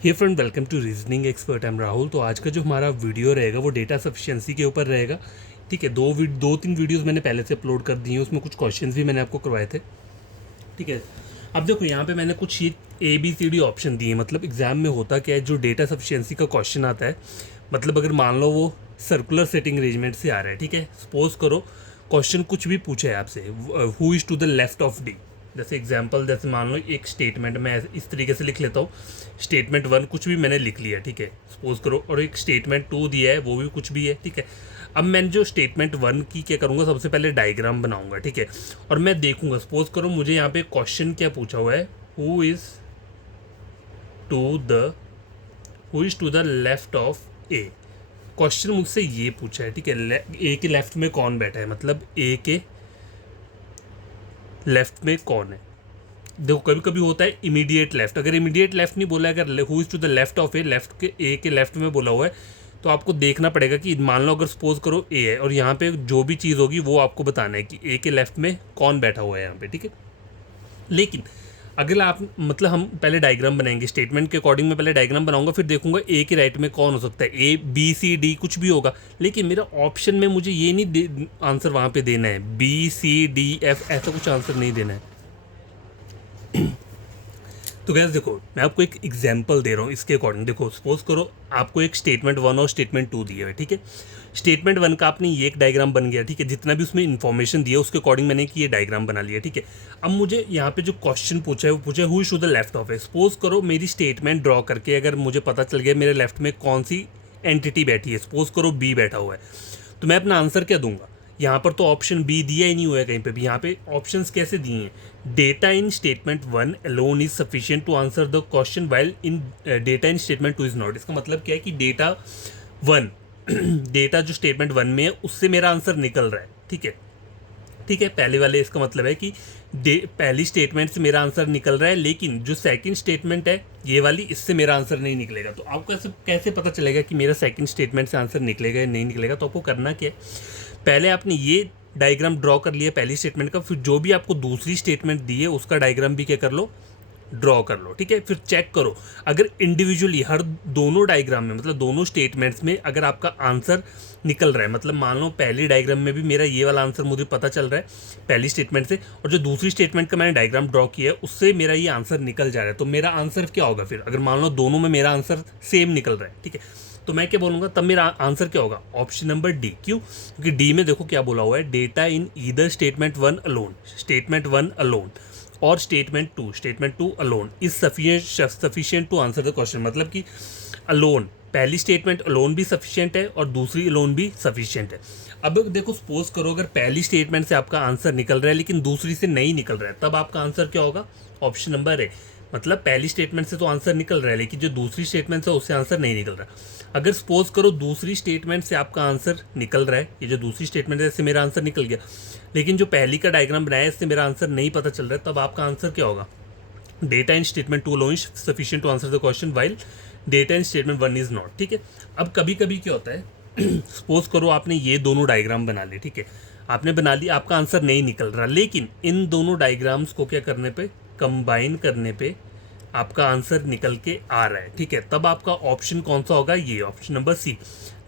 Hey friend, welcome to reasoning expert. I am Rahul. तो आज का जो हमारा वीडियो रहेगा वो डेटा सफिशिएंसी के ऊपर रहेगा। ठीक है, दो तीन वीडियोस मैंने पहले से अपलोड कर दिए हैं, उसमें कुछ क्वेश्चंस भी मैंने आपको करवाए थे। ठीक है, अब देखो यहाँ पे मैंने कुछ ये ABCD ऑप्शन दिए। मतलब एग्जाम में होता क्या है, जो डेटा सफिशिएंसी का क्वेश्चन आता है, मतलब अगर मान लो वो सर्कुलर सेटिंग अरेंजमेंट से आ रहा है, ठीक है, सपोज करो क्वेश्चन कुछ भी पूछे है आपसे, who is to the left of D. जैसे एग्जांपल, जैसे मान लो एक स्टेटमेंट मैं इस तरीके से लिख लेता हूँ, स्टेटमेंट 1 कुछ भी मैंने लिख लिया, ठीक है, सपोज करो, और एक स्टेटमेंट 2 दिया है, वो भी कुछ भी है, ठीक है। अब मैं जो स्टेटमेंट 1 की क्या करूँगा, सबसे पहले डायग्राम बनाऊंगा, ठीक है, और मैं देखूंगा, सपोज करो मुझे यहाँ पे क्वेश्चन क्या पूछा हुआ है, who is to the who is to the left of A. Question मुझसे ये पूछा है, ठीक है, ए के लेफ्ट में कौन बैठा है, मतलब ए के लेफ्ट में कौन है। देखो कभी कभी होता है इमीडिएट लेफ्ट, अगर इमीडिएट लेफ्ट नहीं बोला, अगर who is to the left of A, left के ए के लेफ्ट में बोला हुआ है, तो आपको देखना पड़ेगा कि मान लो अगर सपोज करो ए है, और यहाँ पे जो भी चीज़ होगी वो आपको बताना है कि ए के लेफ्ट में कौन बैठा हुआ है यहाँ पे, ठीक है। लेकिन अगर आप मतलब हम पहले डायग्राम बनाएंगे, स्टेटमेंट के अकॉर्डिंग मैं पहले डायग्राम बनाऊंगा, फिर देखूंगा ए के राइट में कौन हो सकता है, A B C D कुछ भी होगा, लेकिन मेरा ऑप्शन में मुझे ये नहीं आंसर वहाँ पे देना है B C D F, ऐसा कुछ आंसर नहीं देना है। तो गैस देखो, मैं आपको एक एग्जांपल दे रहा हूँ इसके अकॉर्डिंग। देखो सपोज करो आपको एक स्टेटमेंट 1 और स्टेटमेंट 2 दिया है, ठीक है। स्टेटमेंट 1 का आपने ये एक डायग्राम बन गया, ठीक है, जितना भी उसमें इन्फॉर्मेशन दिया उसके अकॉर्डिंग मैंने ये डायग्राम बना लिया, ठीक है। अब मुझे यहाँ पे जो क्वेश्चन पूछा है वो पूछा है who is to the left of है। सपोज करो मेरी स्टेटमेंट ड्रॉ करके अगर मुझे पता चल गया मेरे लेफ्ट में कौन सी एंटिटी बैठी है, सपोज करो बी बैठा हुआ है, तो मैं अपना आंसर क्या दूंगा। यहाँ पर तो ऑप्शन बी दिया ही नहीं हुआ है कहीं पे भी। यहाँ पे ऑप्शंस कैसे दिए हैं, data in statement 1 alone is sufficient to answer the question while in data in statement 2 is not. इसका मतलब क्या है कि डेटा 1 डेटा जो स्टेटमेंट 1 में है उससे मेरा आंसर निकल रहा है, ठीक है। ठीक है, पहले वाले इसका मतलब है कि पहली स्टेटमेंट से मेरा आंसर निकल रहा है, लेकिन जो सेकंड स्टेटमेंट है ये वाली, इससे मेरा आंसर नहीं निकलेगा। तो आपको कैसे कैसे पता चलेगा कि मेरा सेकंड स्टेटमेंट से आंसर निकलेगा या नहीं निकलेगा। तो आपको करना क्या है, पहले आपने ये डायग्राम ड्रॉ कर लिया पहली स्टेटमेंट का, फिर जो भी आपको दूसरी स्टेटमेंट दी है उसका डायग्राम भी क्या कर लो, ड्रॉ कर लो, ठीक है। फिर चेक करो अगर इंडिविजुअली हर दोनों डायग्राम में, मतलब दोनों स्टेटमेंट्स में अगर आपका आंसर निकल रहा है, मतलब मान लो पहली डायग्राम में भी मेरा ये वाला आंसर मुझे पता चल रहा है पहली स्टेटमेंट से, और जो दूसरी स्टेटमेंट का मैंने डायग्राम ड्रॉ किया है उससे मेरा ये आंसर निकल जा रहा है, तो मेरा आंसर क्या होगा फिर, अगर मान लो दोनों में मेरा आंसर सेम निकल रहा है, ठीक है, तो मैं क्या बोलूँगा, तब मेरा आंसर क्या होगा, ऑप्शन नंबर डी। क्यों, क्योंकि डी में देखो क्या बोला हुआ है, data in either statement 1 alone, statement 1 alone और statement two alone is sufficient to answer the question. मतलब कि अलोन, पहली स्टेटमेंट अलोन भी सफिशिएंट है और दूसरी अलोन भी सफिशिएंट है। अब देखो सपोज करो अगर पहली स्टेटमेंट से आपका आंसर निकल रहा है लेकिन दूसरी से नहीं निकल रहा है, तब आपका आंसर क्या होगा, ऑप्शन नंबर ए। मतलब पहली स्टेटमेंट से तो आंसर निकल रहा है लेकिन जो दूसरी स्टेटमेंट से उससे आंसर नहीं निकल रहा। अगर सपोज करो दूसरी स्टेटमेंट से आपका आंसर निकल रहा है, ये जो दूसरी स्टेटमेंट है इससे मेरा आंसर निकल गया, लेकिन जो पहली का डायग्राम बनाया है इससे मेरा आंसर नहीं पता चल रहा है, तब आपका आंसर क्या होगा, data in statement 2 alone is sufficient to answer the question while data in statement 1 is not. ठीक है, अब कभी कभी क्या होता है सपोज करो आपने ये दोनों डायग्राम बना लिए, ठीक है, आपने बना ली, आपका आंसर नहीं निकल रहा, लेकिन इन दोनों डायग्राम्स को क्या करने पे, कंबाइन करने पे आपका आंसर निकल के आ रहा है, ठीक है। तब आपका ऑप्शन कौन सा होगा, ये option number C,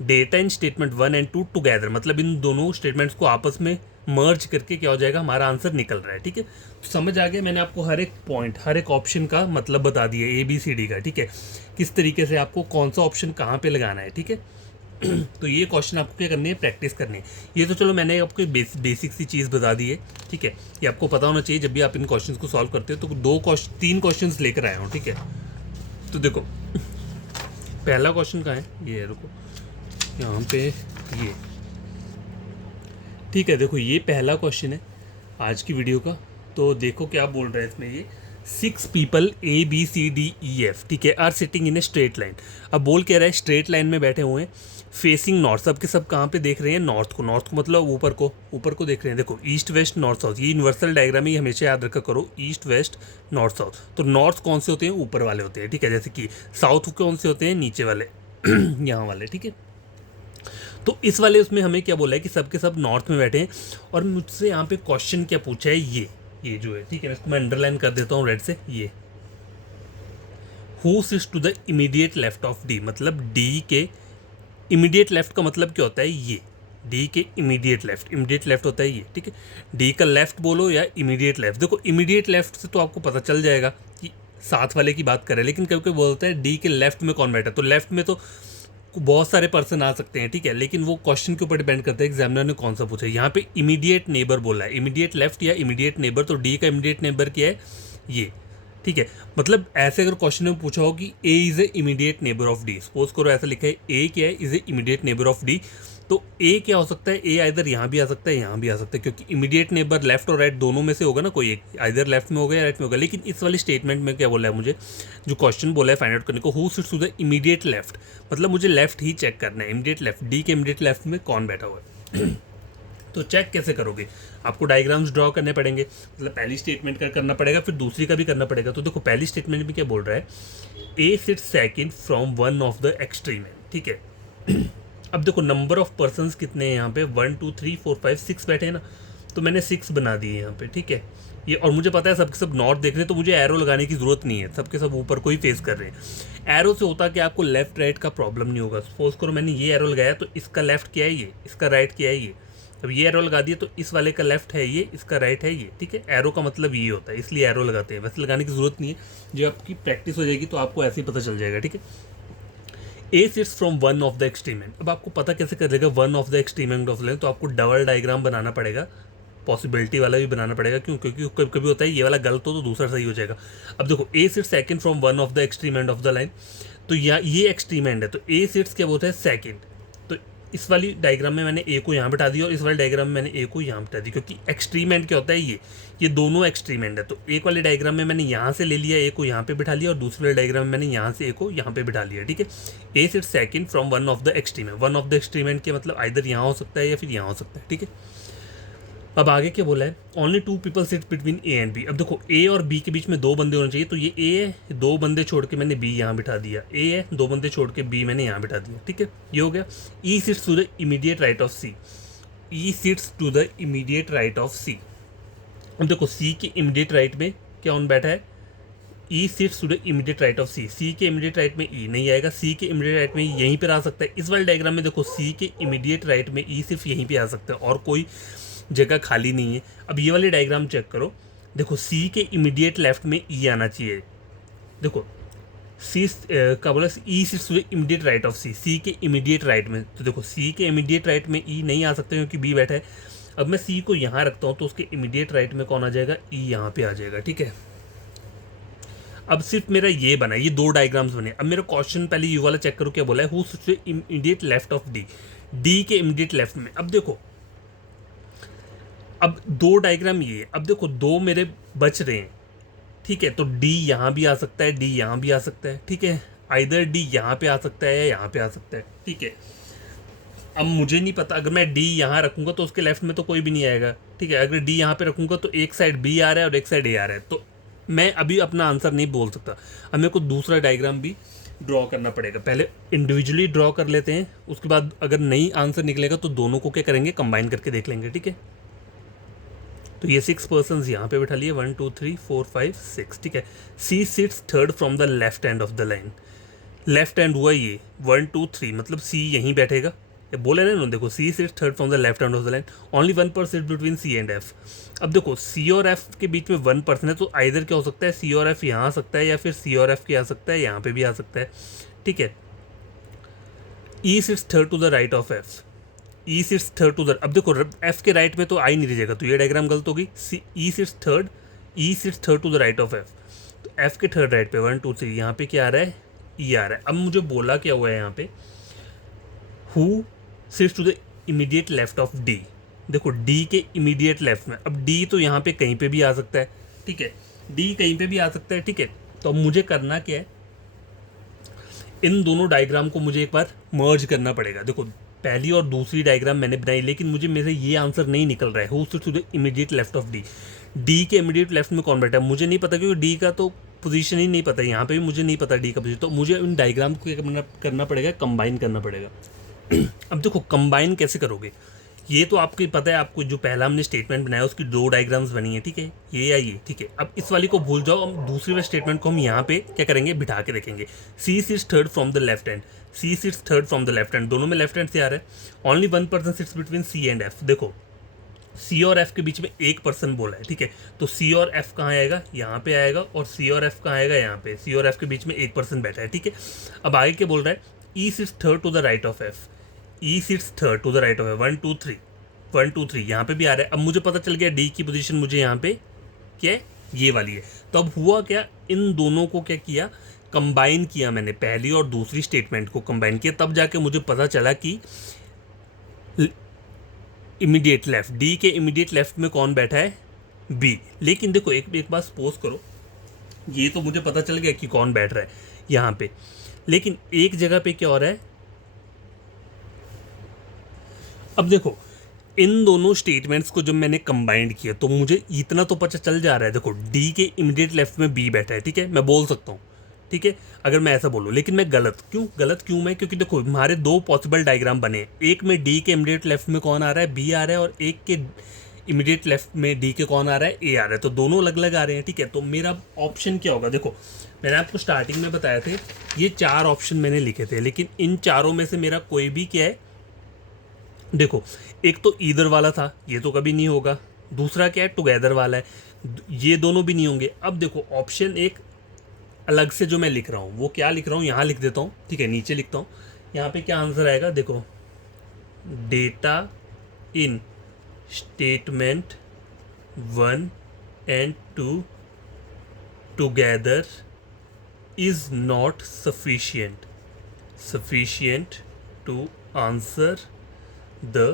data in statement 1 and 2 together, मतलब इन दोनों स्टेटमेंट्स को आपस में मर्ज करके क्या हो जाएगा, हमारा आंसर निकल रहा है, ठीक है। तो समझ आ गया, मैंने आपको हर एक पॉइंट, हर एक ऑप्शन का मतलब बता दिया ABCD का, ठीक है, किस तरीके से आपको कौन सा ऑप्शन कहाँ पे लगाना है, ठीक है। तो ये क्वेश्चन आपको क्या करनी है, प्रैक्टिस करनी है। ये तो चलो मैंने आपको बेसिक सी चीज़ बता दी है, ठीक है, ये आपको पता होना चाहिए जब भी आप इन क्वेश्चंस को सॉल्व करते हो। तो तीन क्वेश्चंस लेकर आया हूँ, ठीक है। तो देखो पहला क्वेश्चन कहाँ है, ये रुको यहाँ पे, ये ठीक है, देखो ये पहला क्वेश्चन है आज की वीडियो का। तो देखो क्या बोल रहा है इसमें, ये 6 पीपल ABCDEF, ठीक है, are sitting in a straight line. अब बोल क्या रहा है, स्ट्रेट लाइन में बैठे हुए हैं फेसिंग नॉर्थ, सब के सब कहाँ पे देख रहे हैं, नॉर्थ को। नॉर्थ को मतलब ऊपर को देख रहे हैं। देखो ईस्ट वेस्ट नॉर्थ साउथ, ये यूनिवर्सल डायग्राम ही हमेशा याद रखा करो, ईस्ट वेस्ट नॉर्थ साउथ। तो नॉर्थ कौन से होते हैं, ऊपर वाले होते हैं, ठीक है, जैसे कि साउथ कौन से होते हैं, नीचे वाले यहाँ वाले, ठीक है। तो इस वाले उसमें हमें क्या बोला है कि सब के सब नॉर्थ में बैठे हैं, और मुझसे यहाँ पे क्वेश्चन क्या पूछा है, ये जो है, ठीक है, इसको मैं अंडरलाइन कर देता हूँ रेड से, ये who sits to the immediate left of D, मतलब डी के इमीडिएट लेफ्ट का मतलब क्या होता है ये, डी के इमीडिएट लेफ्ट होता है ये, ठीक है। डी का लेफ्ट बोलो या इमीडिएट लेफ्ट। देखो इमीडिएट लेफ्ट से तो आपको पता चल जाएगा कि साथ वाले की बात करें, लेकिन कभी कभी बोलते हैं डी के लेफ्ट में कौन बैठा है, तो लेफ्ट में तो बहुत सारे पर्सन आ सकते हैं, ठीक है, लेकिन वो क्वेश्चन के ऊपर डिपेंड करता है एग्जामिनर ने कौन सा पूछा है। यहाँ पे इमीडिएट नेबर बोला है, इमीडिएट लेफ्ट या इमीडिएट नेबर, तो डी का इमीडिएट नेबर क्या है ये, ठीक है। मतलब ऐसे अगर क्वेश्चन में पूछा हो कि A is a immediate neighbour of D, suppose करो ऐसा लिखा है ए क्या है, is a immediate neighbour of D, तो ए क्या हो सकता है, ए आइदर यहाँ भी आ सकता है यहाँ भी आ सकता है, क्योंकि इमीडिएट नेबर लेफ्ट और राइट दोनों में से होगा ना, कोई एक आइदर लेफ्ट में होगा या राइट में होगा। लेकिन इस वाली स्टेटमेंट में क्या बोला है मुझे, जो क्वेश्चन बोला है फाइंड आउट करने को, who sits to the immediate left, मतलब मुझे लेफ्ट ही चेक करना है, इमीडिएट लेफ्ट, डी के इमीडिएट लेफ्ट में कौन बैठा हुआ है। तो चेक कैसे करोगे, आपको डायग्राम्स ड्रॉ करने पड़ेंगे, मतलब पहली स्टेटमेंट का करना पड़ेगा, फिर दूसरी का भी करना पड़ेगा। तो देखो पहली स्टेटमेंट में क्या बोल रहा है, A sits second from one of the extreme है, ठीक है। अब देखो नंबर ऑफ पर्सन्स कितने हैं यहाँ पे, 1 2 3 4 5 6 बैठे हैं ना, तो मैंने 6 बना दिए यहाँ पे, ठीक है ये। और मुझे पता है सबके सब नॉर्थ देख रहे हैं, तो मुझे एरो लगाने की जरूरत नहीं है, सबके सब ऊपर को ही फेस कर रहे हैं। एरो से होता कि आपको लेफ्ट राइट का प्रॉब्लम नहीं होगा। सपोज करो मैंने ये एरो लगाया, तो इसका लेफ्ट क्या है ये, इसका राइट क्या है ये। अब ये एरो लगा दिया तो इस वाले का लेफ्ट है ये, इसका राइट है ये, ठीक है। एरो का मतलब ये होता है, इसलिए एरो लगाते हैं, वैसे लगाने की जरूरत नहीं है। जब आपकी प्रैक्टिस हो जाएगी तो आपको ऐसे ही पता चल जाएगा, ठीक है। A sits from one of the extreme end, अब आपको पता कैसे करेगा one of the extreme end of line, तो आपको डबल डायग्राम बनाना पड़ेगा, पॉसिबिलिटी वाला भी बनाना पड़ेगा, क्यों, क्योंकि कभी कभी होता है ये वाला गलत हो तो दूसरा सही हो जाएगा। अब देखो A sits second from one of the extreme end of the line, तो यहाँ ये एक्सट्रीम एंड है, तो ए सिट्स क्या बोलता है सेकंड, तो इस वाली डायग्राम में मैंने ए को यहाँ बिठा दिया और इस वाली डायग्राम में मैंने ए को यहाँ बिठा दिया, क्योंकि एक्सट्रीम एंड क्या होता है ये दोनों एक्सट्रीम एंड है। तो एक वाले डायग्राम में मैंने यहाँ से ले लिया, ए को यहाँ पे बिठा लिया, और दूसरे वाले डायग्राम में मैंने यहाँ से ए को यहाँ पे बिठा लिया, ठीक है। A sits second from one of the extreme end, one of the extreme end के मतलब आइदर यहाँ हो सकता है या फिर यहाँ हो सकता है, ठीक है। अब आगे क्या बोला है, only 2 people sit between A and B. अब देखो ए और बी के बीच में 2 बंदे होने चाहिए, तो ये ए है, 2 बंदे छोड़ के मैंने बी यहाँ बिठा दिया, ए है, 2 बंदे छोड़ के बी मैंने यहाँ बिठा दिया, ठीक है, ये हो गया। E sits to the immediate right of C, E sits to the immediate right of C. अब देखो सी के इमीडिएट राइट में क्या ऑन बैठा है, E sits to the immediate right of C, C के इमीडिएट राइट में ई नहीं आएगा, सी के इमीडिएट राइट में यहीं पर आ सकता है। इस वाले डायग्राम में देखो सी के इमीडिएट राइट में ई सिर्फ यहीं पे आ सकता है और कोई जगह खाली नहीं है। अब ये वाले डायग्राम चेक करो, देखो सी के इमीडिएट लेफ्ट में ई आना चाहिए, देखो सी का बोला E sits to the immediate right of C, C के इमीडिएट राइट में, तो देखो सी के इमीडिएट राइट में ई नहीं आ सकता क्योंकि बी बैठा है। अब मैं सी को यहाँ रखता हूँ तो उसके इमीडिएट राइट में कौन आ जाएगा, ई यहाँ पे आ जाएगा, ठीक है। अब सिर्फ मेरा ये बना, ये 2 डायग्राम्स बने। अब मेरा क्वेश्चन पहले ये वाला चेक करो क्या बोला है, who sits to the immediate left of D, D के इमीडिएट लेफ्ट में। अब देखो अब 2 डायग्राम ये, अब देखो 2 मेरे बच रहे हैं, ठीक है, तो डी यहाँ भी आ सकता है, डी यहाँ भी आ सकता है, ठीक है, आइदर डी यहाँ पे आ सकता है या यहाँ पे आ सकता है, ठीक है। अब मुझे नहीं पता, अगर मैं डी यहाँ रखूँगा तो उसके लेफ्ट में तो कोई भी नहीं आएगा, ठीक है। अगर डी यहाँ पे रखूँगा तो एक साइड बी आ रहा है और एक साइड ए आ रहा है, तो मैं अभी अपना आंसर नहीं बोल सकता। अब मेरे को दूसरा डायग्राम भी ड्रॉ करना पड़ेगा, पहले इंडिविजुअली ड्रॉ कर लेते हैं, उसके बाद अगर नहीं आंसर निकलेगा तो दोनों को क्या करेंगे, कंबाइन करके देख लेंगे, ठीक है। तो ये 6 पर्सन्स यहाँ पे बैठा लिए, 1 2 3 4 5 6, ठीक है। C sits third from the left end of the line, left end हुआ ये 1 2 3, मतलब सी यहीं बैठेगा, ये बोले ना, देखो C sits third from the left end of the line, only 1 person between C and F. अब देखो सी और एफ के बीच में 1 पर्सन है, तो आइदर क्या हो सकता है, सी और एफ यहाँ आ सकता है या फिर सी और एफ के आ सकता है, यहाँ पे भी आ सकता है, ठीक है। E sits third to the right of F, E sits third to the, अब देखो एफ के राइट में तो आ ही नहीं रह, तो ये डायग्राम गलत होगी। E sits third to the right of F, तो एफ के थर्ड राइट पे 1 2 3 यहाँ पे क्या आ रहा है, ई आ रहा है। अब मुझे बोला क्या हुआ है यहाँ पे, who sits to the immediate left of D, देखो डी के इमीडिएट लेफ्ट में, अब डी तो यहाँ पे कहीं पे भी आ सकता है, ठीक है, डी कहीं पे भी आ सकता है, ठीक है। तो अब मुझे करना क्या है, इन दोनों डायग्राम को मुझे एक बार मर्ज करना पड़ेगा। देखो पहली और दूसरी डायग्राम मैंने बनाई, लेकिन मुझे मेरे ये आंसर नहीं निकल रहा है, who sits to the immediate left of D, D के इमीडिएट लेफ्ट में कौन बैठा है मुझे नहीं पता, क्योंकि डी का तो पोजीशन ही नहीं पता, यहाँ पे भी मुझे नहीं पता डी का पोजीशन, तो मुझे इन डायग्राम को क्या करना पड़ेगा, कंबाइन करना पड़ेगा। अब देखो कंबाइन कैसे करोगे, ये तो आपको पता है, आपको जो पहला हमने स्टेटमेंट बनाया उसकी दो डायग्राम्स बनी है, ठीक है, ये या ये, ठीक है। अब इस वाली को भूल जाओ, हम दूसरी वाले स्टेटमेंट को हम यहाँ पे क्या करेंगे, बिठा के देखेंगे। C sits third from the left hand, C sits third from the left hand, दोनों में लेफ्ट हैंड से आ रहा है। Only one person sits between C and F. देखो सी और एफ के बीच में एक पर्सन बोला है, ठीक है, तो सी और एफ कहाँ आएगा, यहाँ पे आएगा, और सी और एफ कहाँ आएगा, यहाँ पे। सी और एफ के बीच में एक पर्सन बैठा है, ठीक है। अब आगे क्या बोल रहा है, E sits third to the right of F, E sits third to the right of F, 1 2 3, 1 2 3 यहाँ पे भी आ रहा है। अब मुझे पता चल गया डी की पोजीशन मुझे यहाँ पे क्या है, ये वाली है। तो अब हुआ क्या, इन दोनों को क्या किया, कंबाइन किया मैंने, पहली और दूसरी स्टेटमेंट को कंबाइन किया, तब जाके मुझे पता चला कि इमीडिएट लेफ्ट, डी के इमीडिएट लेफ्ट में कौन बैठा है, बी। लेकिन देखो एक बात सपोज करो, ये तो मुझे पता चल गया कि कौन बैठ रहा है यहाँ पे, लेकिन एक जगह पे क्या हो रहा है। अब देखो इन दोनों स्टेटमेंट्स को जब मैंने कंबाइंड किया तो मुझे इतना तो पता चल जा रहा है, देखो डी के इमीडिएट लेफ्ट में बी बैठा है, ठीक है, मैं बोल सकता हूँ, ठीक है, अगर मैं ऐसा बोलूँ। लेकिन मैं गलत क्यों मैं, क्योंकि देखो हमारे दो पॉसिबल डायग्राम बने, एक में डी के इमीडिएट लेफ्ट में कौन आ रहा है, बी आ रहा है, और एक के इमीडिएट लेफ्ट में डी के कौन आ रहा है, ए आ रहा है, तो दोनों अलग अलग आ रहे हैं, ठीक है। तो मेरा ऑप्शन क्या होगा, देखो मैंने आपको स्टार्टिंग में बताया थे ये 4 ऑप्शन मैंने लिखे थे, लेकिन इन चारों में से मेरा कोई भी क्या है, देखो एक तो ईदर वाला था, ये तो कभी नहीं होगा। दूसरा क्या है, टुगेदर वाला है, ये दोनों भी नहीं होंगे। अब देखो ऑप्शन एक अलग से जो मैं लिख रहा हूँ, वो क्या लिख रहा हूँ, यहाँ लिख देता हूँ, ठीक है, नीचे लिखता हूँ। यहाँ पे क्या आंसर आएगा, देखो data in statement 1 and 2 together is not sufficient to answer the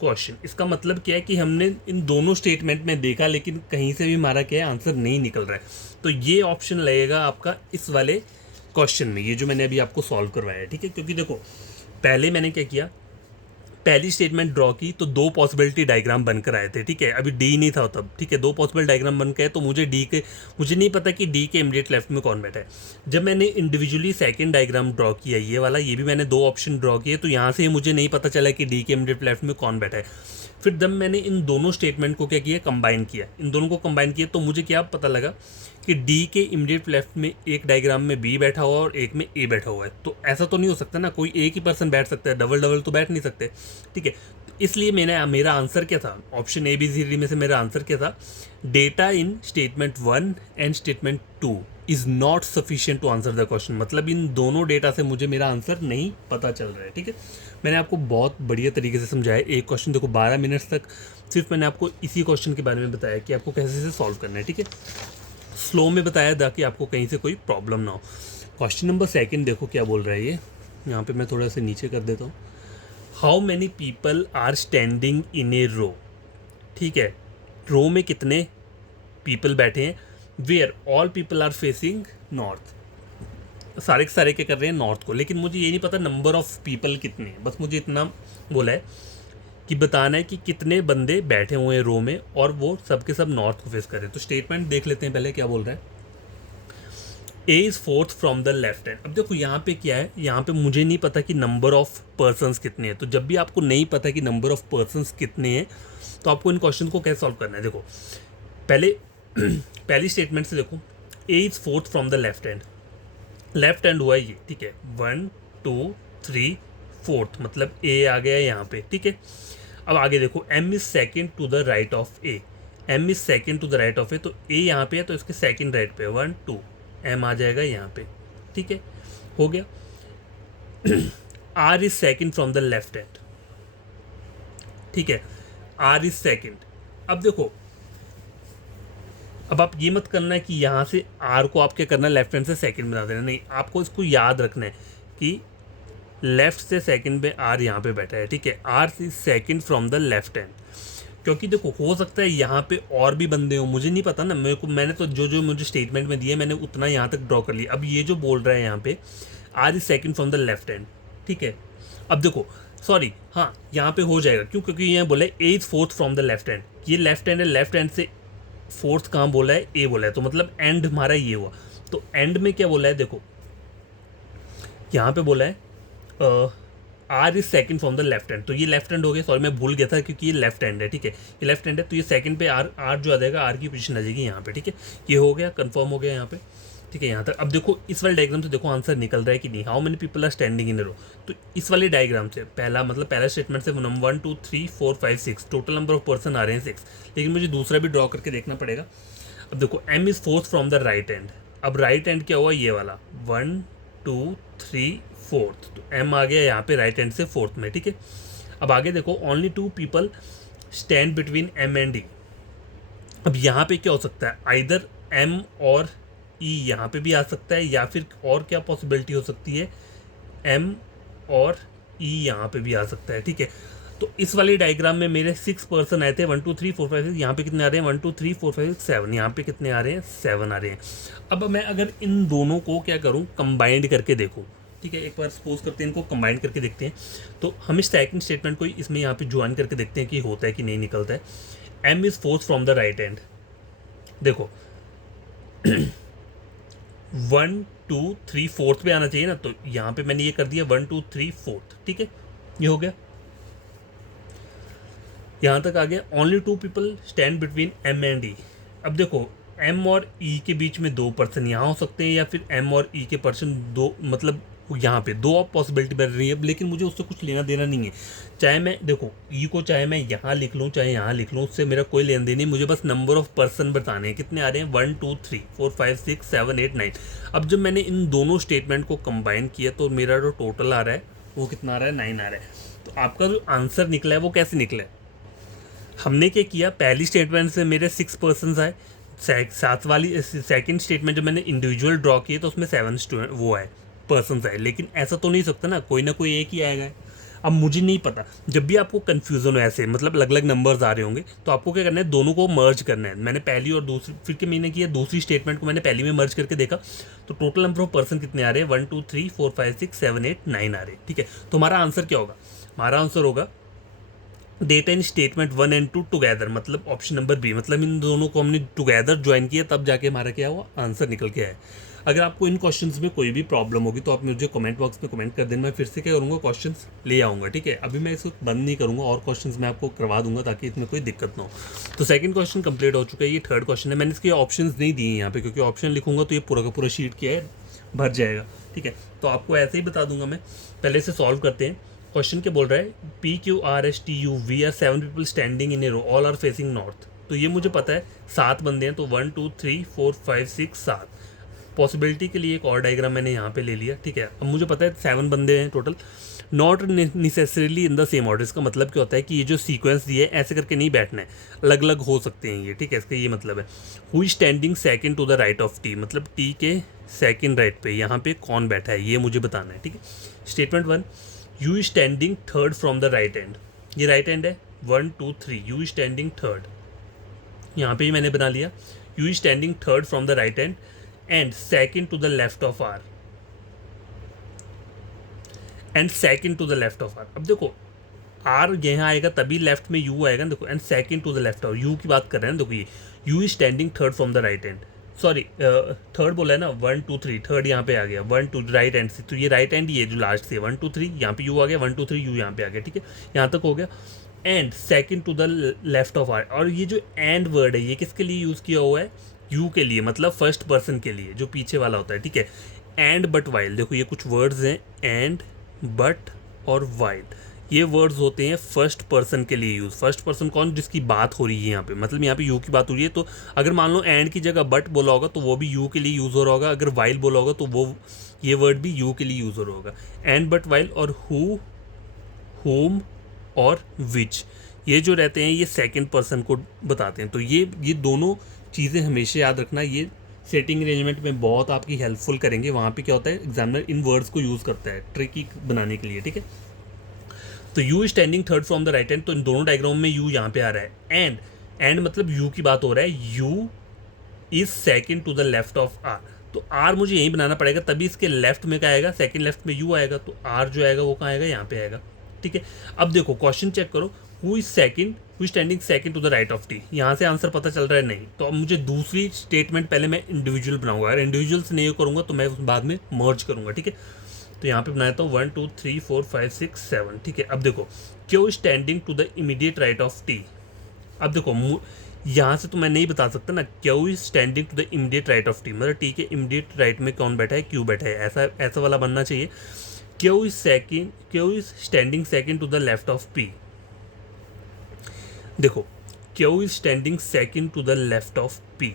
question. इसका मतलब क्या है कि हमने इन दोनों स्टेटमेंट में देखा, लेकिन कहीं से भी हमारा क्या है, आंसर नहीं निकल रहा है। तो ये ऑप्शन लगेगा आपका इस वाले क्वेश्चन में, ये जो मैंने अभी आपको सॉल्व करवाया है, ठीक है। क्योंकि देखो पहले मैंने क्या किया, पहली स्टेटमेंट ड्रॉ की तो दो पॉसिबिलिटी डायग्राम बनकर आए थे, ठीक है, अभी डी नहीं था तब, ठीक है, दो पॉसिबल डायग्राम बन गए, तो मुझे नहीं पता कि डी के इमीडिएट लेफ्ट में कौन बैठा है। जब मैंने इंडिविजुअली सेकंड डायग्राम ड्रॉ किया, ये वाला, ये भी मैंने दो ऑप्शन ड्रॉ किए, तो यहाँ से मुझे नहीं पता चला कि डी के इमीडिएट लेफ्ट में कौन बैठा है। फिर जब मैंने इन दोनों स्टेटमेंट को क्या किया, कंबाइन किया, इन दोनों को कंबाइन किया, तो मुझे क्या पता लगा कि डी के इमीडिएट लेफ्ट में एक डायग्राम में बी बैठा हुआ और एक में ए बैठा हुआ है। तो ऐसा तो नहीं हो सकता ना, कोई एक ही पर्सन बैठ सकता है, डबल डबल तो बैठ नहीं सकते, ठीक है। तो इसलिए मेरा आंसर क्या था, option A B C D में से मेरा आंसर क्या था, data in statement 1 and statement 2 is not sufficient to answer the question. मतलब इन दोनों डेटा से मुझे मेरा आंसर नहीं पता चल रहा है, ठीक है। मैंने आपको बहुत बढ़िया तरीके से समझाया, एक क्वेश्चन देखो 12 मिनट्स तक सिर्फ मैंने आपको इसी क्वेश्चन के बारे में बताया कि आपको कैसे से सॉल्व करना है, ठीक है। स्लो में बताया ताकि आपको कहीं से कोई प्रॉब्लम ना हो। क्वेश्चन नंबर 2 देखो क्या बोल रहा है ये, यहाँ पे मैं थोड़ा सा नीचे कर देता हूँ। How many people are standing in a row, ठीक है, रो में कितने पीपल बैठे हैं, where all people are facing north, सारे के सारे क्या कर रहे हैं, नॉर्थ को। लेकिन मुझे ये नहीं पता नंबर ऑफ पीपल कितने हैं, बस मुझे इतना बोला है कि बताना है कि कितने बंदे बैठे हुए हैं रो में और वो सब के सब नॉर्थ को फेस कर रहे हैं। तो स्टेटमेंट देख लेते हैं पहले क्या बोल रहा है, A is fourth from the left hand. अब देखो यहाँ पे क्या है, यहाँ पे मुझे नहीं पता कि नंबर ऑफ पर्सन्स कितने हैं। तो जब भी आपको नहीं पता कि नंबर ऑफ पर्सन्स कितने हैं, तो आपको इन क्वेश्चन को कैसे सॉल्व करना है। देखो पहले पहली स्टेटमेंट से देखो, A is fourth from the left hand, left hand हुआ ये, ठीक है, 1 2 3 4, मतलब ए आ गया यहाँ पे, ठीक है। अब आगे देखो, M is second to the right of A, M is second to the right of A, तो ए यहाँ पे है तो इसके सेकेंड राइट पे 1 2, एम आ जाएगा यहाँ पे, ठीक है, हो गया। R is second from the left hand, ठीक है, आर इज सेकेंड। अब देखो, अब आप ये मत करना है कि यहाँ से आर को आप क्या करना है, लेफ्ट हैंड से सेकंड बना देना, नहीं, आपको इसको याद रखना है कि लेफ्ट से सेकंड पे आर यहाँ पे बैठा है, ठीक है, R is second from the left hand. क्योंकि देखो हो सकता है यहाँ पे और भी बंदे हो, मुझे नहीं पता ना, मैंने तो जो मुझे स्टेटमेंट में दिया मैंने उतना यहाँ तक ड्रॉ कर लिया। अब ये जो बोल रहा है यहाँ पे, R is second from the left hand, ठीक है। अब देखो सॉरी, हाँ यहाँ पे हो जाएगा, क्यों, क्योंकि यहाँ बोला है A is fourth from the left hand, ये लेफ्ट हैंड है, लेफ्ट हैंड से फोर्थ कहाँ बोला है, ए बोला है, तो मतलब एंड हमारा ये हुआ। तो एंड में क्या बोला है, देखो यहाँ पे बोला है R is second from the left hand, तो ये लेफ्ट हैंड हो गया, सॉरी मैं भूल गया था क्योंकि ये लेफ्ट हैंड है, ठीक है, ये लेफ्ट हैंड है, तो ये सेकंड पे आर जो आ जाएगा, आर की पोजीशन आ जाएगी यहाँ पे, ठीक है, ये हो गया, कंफर्म हो गया यहाँ पे, ठीक है। यहाँ तक अब देखो इस वाले डायग्राम से देखो आंसर निकल रहा है कि नहीं, how many people are standing in a row, तो इस वाले डायग्राम से पहला स्टेटमेंट से 1 2 3 4 5 6 टोटल नंबर ऑफ पर्सन आ रहे हैं 6, लेकिन मुझे दूसरा भी ड्रॉ करके देखना पड़ेगा। अब देखो M is fourth from the right hand, अब राइट हैंड क्या हुआ, ये वाला 1 2 3 4, तो एम आ गया यहाँ पे राइट हैंड से फोर्थ में, ठीक है। अब आगे देखो only 2 people stand between M and E, अब यहाँ पे क्या हो सकता है, आइदर एम और ई यहाँ पे भी आ सकता है, या फिर और क्या पॉसिबिलिटी हो सकती है, एम और ई यहाँ पे भी आ सकता है, ठीक है। तो इस वाले डायग्राम में मेरे 6 पर्सन आए थे, 1 2 3 4 5 6, यहाँ पे कितने आ रहे हैं 1 2 3 4 5 6 7, यहाँ पे कितने आ रहे हैं 7 आ रहे हैं। अब मैं अगर इन दोनों को क्या करूँ, कंबाइंड करके देखूँ, ठीक है, एक बार सपोज करते हैं इनको कंबाइन करके देखते हैं, तो हम इस सेकंड स्टेटमेंट को इसमें यहाँ पे ज्वाइन करके देखते हैं कि होता है कि नहीं निकलता है। M is fourth from the right hand, देखो 1 2 3 फोर्थ पे आना चाहिए ना, तो यहाँ पे मैंने ये कर दिया 1 2 3 4, ठीक है, ये हो गया, यहाँ तक आ गया। Only 2 people stand between M and E, अब देखो एम और ई के बीच में 2 पर्सन यहाँ हो सकते हैं, या फिर एम और ई के पर्सन 2, मतलब यहाँ पे 2 पॉसिबिलिटी बन रही है, लेकिन मुझे उससे कुछ लेना देना नहीं है, चाहे मैं देखो ई को चाहे मैं यहाँ लिख लूँ चाहे यहाँ लिख लूँ, उससे मेरा कोई लेना देना नहीं, मुझे बस नंबर ऑफ पर्सन बताने हैं, कितने आ रहे हैं 1 2 3 4 5 6 7 8 9। अब जब मैंने इन दोनों स्टेटमेंट को कंबाइन किया तो मेरा जो टोटल आ रहा है वो कितना आ रहा है 9 आ रहा है। तो आपका जो आंसर निकला है वो कैसे निकला है, हमने क्या किया, पहली स्टेटमेंट से मेरे 6 पर्सन आए, साथ वाली सेकंड स्टेटमेंट जब मैंने इंडिविजुअल ड्रॉ किए तो उसमें 7 वो आए पर्सन आए, लेकिन ऐसा तो नहीं सकता ना, कोई एक ही आएगा। अब मुझे नहीं पता, जब भी आपको कन्फ्यूज़न हो ऐसे मतलब अलग अलग नंबर्स आ रहे होंगे तो आपको क्या करना है, दोनों को मर्ज करना है। मैंने पहली और दूसरी फिर के मैंने किया, दूसरी स्टेटमेंट को मैंने पहली में मर्ज करके देखा, तो टोटल नंबर ऑफ पर्सन कितने आ रहे हैं 1 2 3 4 5 6 7 8 9 आ रहे हैं, ठीक है। तो हमारा आंसर क्या होगा, हमारा आंसर होगा data in statement 1 and 2 together, मतलब ऑप्शन नंबर बी, मतलब इन दोनों को हमने टुगेदर ज्वाइन किया तब जाके हमारा क्या हुआ, आंसर निकल के आया। अगर आपको इन क्वेश्चंस में कोई भी प्रॉब्लम होगी तो आप मुझे कमेंट बॉक्स में कमेंट कर देना, मैं फिर से क्या करूँगा, क्वेश्चंस ले आऊँगा, ठीक है। अभी मैं इसको बंद नहीं करूँगा, और क्वेश्चंस मैं आपको करवा दूंगा ताकि इसमें कोई दिक्कत ना हो। तो सेकंड क्वेश्चन कंप्लीट हो चुका है, ये थर्ड क्वेश्चन है, मैंने इसके ऑप्शन नहीं दिए यहाँ पे क्योंकि ऑप्शन लिखूंगा तो ये पूरा का पूरा शीट क्या है भर जाएगा, ठीक है। तो आपको ऐसे ही बता दूंगा मैं, पहले से सॉल्व करते हैं। क्वेश्चन क्या बोल रहा है, P Q R S T U V are 7 people standing in a row, all are facing north, तो ये मुझे पता है 7 बंदे हैं, तो 1 2 3 4 5 6 7। पॉसिबिलिटी के लिए एक और डायग्राम मैंने यहाँ पे ले लिया, ठीक है। अब मुझे पता है 7 बंदे हैं total, not necessarily in the same order, इसका मतलब क्या होता है कि ये जो सीक्वेंस दिए है ऐसे करके नहीं बैठना है, अलग अलग हो सकते हैं ये, ठीक है, इसका ये मतलब है। Who is standing second to the right of T, मतलब टी के सेकंड राइट पे यहाँ पे कौन बैठा है ये मुझे बताना है, ठीक है। Statement 1, you is standing third from the right hand, ये राइट हैंड है 1 2 3, यू इज स्टैंडिंग थर्ड, यहाँ पे ही मैंने बना लिया, U is standing third from the right hand and second to the left of R, and second to the left of R. अब देखो are यहाँ आएगा तभी लेफ्ट में यू आएगा ना, देखो, and second to the left of U की बात कर रहे हैं, देखो ये U is standing third from the right hand, sorry third बोला है ना, 1 2 3, थर्ड यहाँ पे आ गया 1 2 राइट हैंड से, तो ये राइट हैंड ये जो लास्ट से 1 2 3 यहाँ पे यू आ गया, 1 2 3 यू यहाँ पे आ गया, ठीक है, यहाँ तक हो गया। And second to the left of R, और ये जो एंड वर्ड है ये किसके लिए यूज़ किया हुआ है, यू के लिए, मतलब फर्स्ट पर्सन के लिए जो पीछे वाला होता है, ठीक है। एंड बट वाइल, देखो ये कुछ वर्ड्स हैं, एंड बट और वाइल, ये वर्ड्स होते हैं फर्स्ट पर्सन के लिए यूज़। फर्स्ट पर्सन कौन, जिसकी बात हो रही है यहाँ पे, मतलब यहाँ पे यू की बात हो रही है, तो अगर मान लो एंड की जगह बट बोला होगा तो वो भी यू के लिए यूज़ हो रहा होगा, अगर वाइल बोला होगा तो वो ये वर्ड भी यू के लिए यूज़ हो रहा होगा। एंड बट वाइल और हु, होम और विच, ये जो रहते हैं ये सेकंड पर्सन को बताते हैं, तो ये दोनों चीज़ें हमेशा याद रखना, ये सेटिंग अरेंजमेंट में बहुत आपकी हेल्पफुल करेंगे। वहाँ पे क्या होता है, एग्जामिनर इन वर्ड्स को यूज़ करता है ट्रिकी बनाने के लिए, ठीक है। तो you standing third from the right hand, तो इन दोनों डायग्राम में यू यहाँ पे आ रहा है, एंड मतलब यू की बात हो रहा है, U is second to the left of R, तो आर मुझे यहीं बनाना पड़ेगा तभी इसके लेफ्ट में क्या आएगा, सेकंड लेफ्ट में यू आएगा, तो आर जो आएगा वो कहाँ आएगा, यहाँ पे आएगा, ठीक है। अब देखो क्वेश्चन चेक करो, who is standing second to the right of T, यहाँ से आंसर पता चल रहा है नहीं, तो अब मुझे दूसरी स्टेटमेंट पहले मैं इंडिविजुअल बनाऊंगा, अगर इंडिविजुअल से नहीं करूँगा तो मैं बाद में मर्ज करूँगा, ठीक है। तो यहाँ पे बनाता हूँ 1 2 3 4 5 6 7, ठीक है। अब देखो Q standing to the immediate right of T. अब देखो यहाँ से तो मैं नहीं बता सकता ना, Q is standing to the immediate right of T, मतलब टी के इमीडिएट राइट में कौन बैठा है, क्यू बैठा है, ऐसा वाला बनना चाहिए। Q is standing second to the left of P. देखो Q is standing second to the left of P,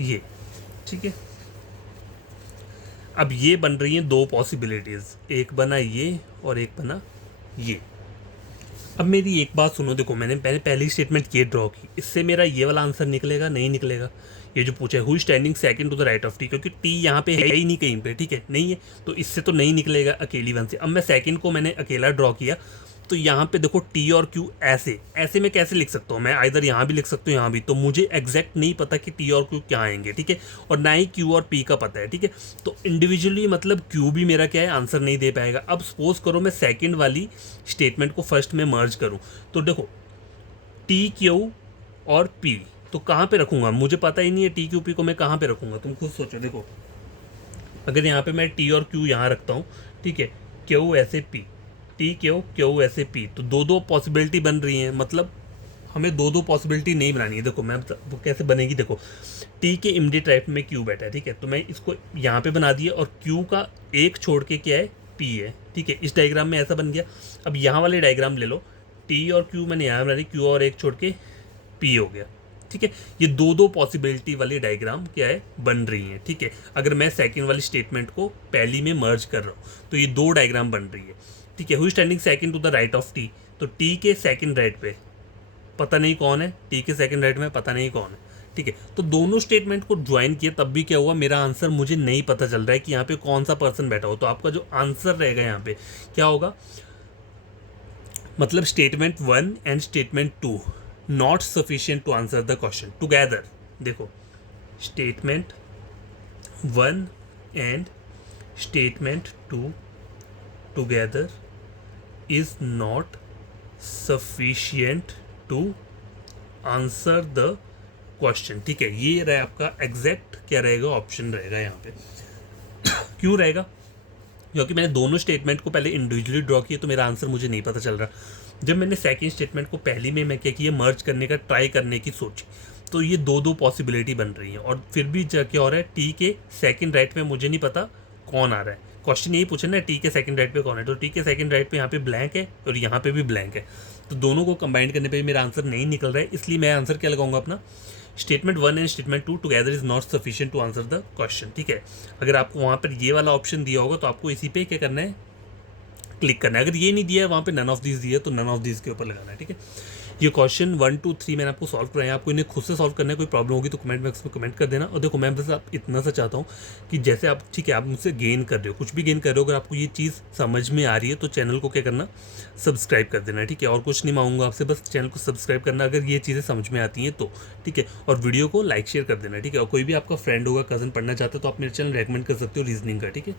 ये ठीक है। अब ये बन रही हैं दो पॉसिबिलिटीज़, एक बना ये और एक बना ये। अब मेरी एक बात सुनो, देखो मैंने पहली स्टेटमेंट ये ड्रॉ की, इससे मेरा ये वाला आंसर निकलेगा, नहीं निकलेगा। ये जो पूछा है who standing second to the right of T, क्योंकि टी यहाँ पे है ही नहीं कहीं पे, ठीक है, नहीं है, तो इससे तो नहीं निकलेगा अकेली वन से। अब मैं सेकंड को मैंने अकेला ड्रॉ किया, तो यहाँ पे देखो टी और क्यू ऐसे मैं कैसे लिख सकता हूँ, मैं इधर यहाँ भी लिख सकता हूँ यहाँ भी, तो मुझे एग्जैक्ट नहीं पता कि टी और क्यू क्या आएंगे, ठीक है, और ना ही क्यू और पी का पता है, ठीक है। तो इंडिविजुअली मतलब क्यू भी मेरा क्या है, आंसर नहीं दे पाएगा। अब सपोज करो मैं सेकेंड वाली स्टेटमेंट को फर्स्ट में मर्ज करूँ, तो देखो टी क्यू और पी, तो कहाँ पे रखूँगा, मुझे पता ही नहीं है टी क्यू पी को मैं कहाँ पे रखूँगा, तुम खुद सोचो। देखो अगर यहाँ पे मैं टी और क्यू यहाँ रखता हूँ, ठीक है, क्यू ऐसे पी, टी क्यू ऐसे पी, तो दो पॉसिबिलिटी बन रही हैं, मतलब हमें दो पॉसिबिलिटी नहीं बनानी है। देखो मैं वो कैसे बनेगी, देखो टी के इमीडिएट राइट में क्यू बैठा है, ठीक है, तो मैं इसको यहाँ पे बना दिया, और क्यू का एक छोड़ के क्या है, पी है, ठीक है, इस डायग्राम में ऐसा बन गया। अब यहाँ वाले डायग्राम ले लो, टी और क्यू मैंने यहाँ बना दी, क्यू और एक छोड़ के पी हो गया, ठीक है। ये दो पॉसिबिलिटी वाली डायग्राम क्या है, बन रही है, ठीक है। अगर मैं सेकंड वाली स्टेटमेंट को पहली में मर्ज कर रहा हूँ, तो ये दो डायग्राम बन रही है, ठीक है। Who standing second to the right of T, तो टी के सेकंड राइट पे पता नहीं कौन है, टी के सेकंड राइट में पता नहीं कौन है, ठीक है। तो दोनों स्टेटमेंट को ज्वाइन किया, तब भी क्या हुआ, मेरा आंसर मुझे नहीं पता चल रहा है कि यहाँ पे कौन सा पर्सन बैठा हो। तो आपका जो आंसर रहेगा यहाँ पे क्या होगा, मतलब statement 1 and statement 2 not sufficient to answer the question together. देखो statement 1 and statement 2 together is not sufficient to answer the question, ठीक है। ये रहा आपका एग्जैक्ट क्या रहेगा, ऑप्शन रहेगा यहाँ पे। क्यों रहेगा, क्योंकि मैंने दोनों स्टेटमेंट को पहले इंडिविजुअली ड्रॉ किया, तो मेरा आंसर मुझे नहीं पता चल रहा। जब मैंने सेकंड स्टेटमेंट को पहली में मैं क्या किया, मर्ज करने का ट्राई करने की सोची, तो ये दो पॉसिबिलिटी बन रही है, और फिर भी क्या हो रहा है, टी के सेकंड राइट में मुझे नहीं पता कौन आ रहा है। क्वेश्चन यही पूछा ना, टी के सेकंड राइट पे कौन है, तो टी के सेकंड राइट पे यहाँ पे ब्लैंक है और यहाँ पे भी ब्लैंक है, तो दोनों को कंबाइन करने पे भी मेरा आंसर नहीं निकल रहा है। इसलिए मैं आंसर क्या लगाऊंगा अपना, statement 1 and statement 2 together is not sufficient to answer the question, ठीक है। अगर आपको वहाँ पर ये वाला ऑप्शन दिया होगा, तो आपको इसी पे क्या करना है, क्लिक करना है। अगर ये नहीं दिया है, वहाँ पे नन ऑफ दिस दिया है, तो नन ऑफ दिस के ऊपर लगाना है, ठीक है। ये क्वेश्चन 1 2 3 मैंने आपको सॉल्व कराया, आपको इन्हें खुद से सॉल्व करना है, कोई प्रॉब्लम होगी तो कमेंट बॉक्स में कमेंट कर देना। और देखो मैं बस आप इतना सा चाहता हूँ कि जैसे आप, ठीक है, आप मुझसे गेन कर रहे हो, कुछ भी गेन कर रहे हो, अगर आपको ये चीज़ समझ में आ रही है, तो चैनल को क्या करना, सब्सक्राइब कर देना, ठीक है। और कुछ नहीं मांगूंगा आपसे, बस चैनल को सब्सक्राइब करना अगर ये चीज़ें समझ में आती हैं तो, ठीक है। और वीडियो को लाइक शेयर कर देना, ठीक है। और कोई भी आपका फ्रेंड होगा, कज़न पढ़ना चाहता है, तो आप मेरे चैनल रेकमेंड कर सकते हो रीजनिंग का, ठीक है।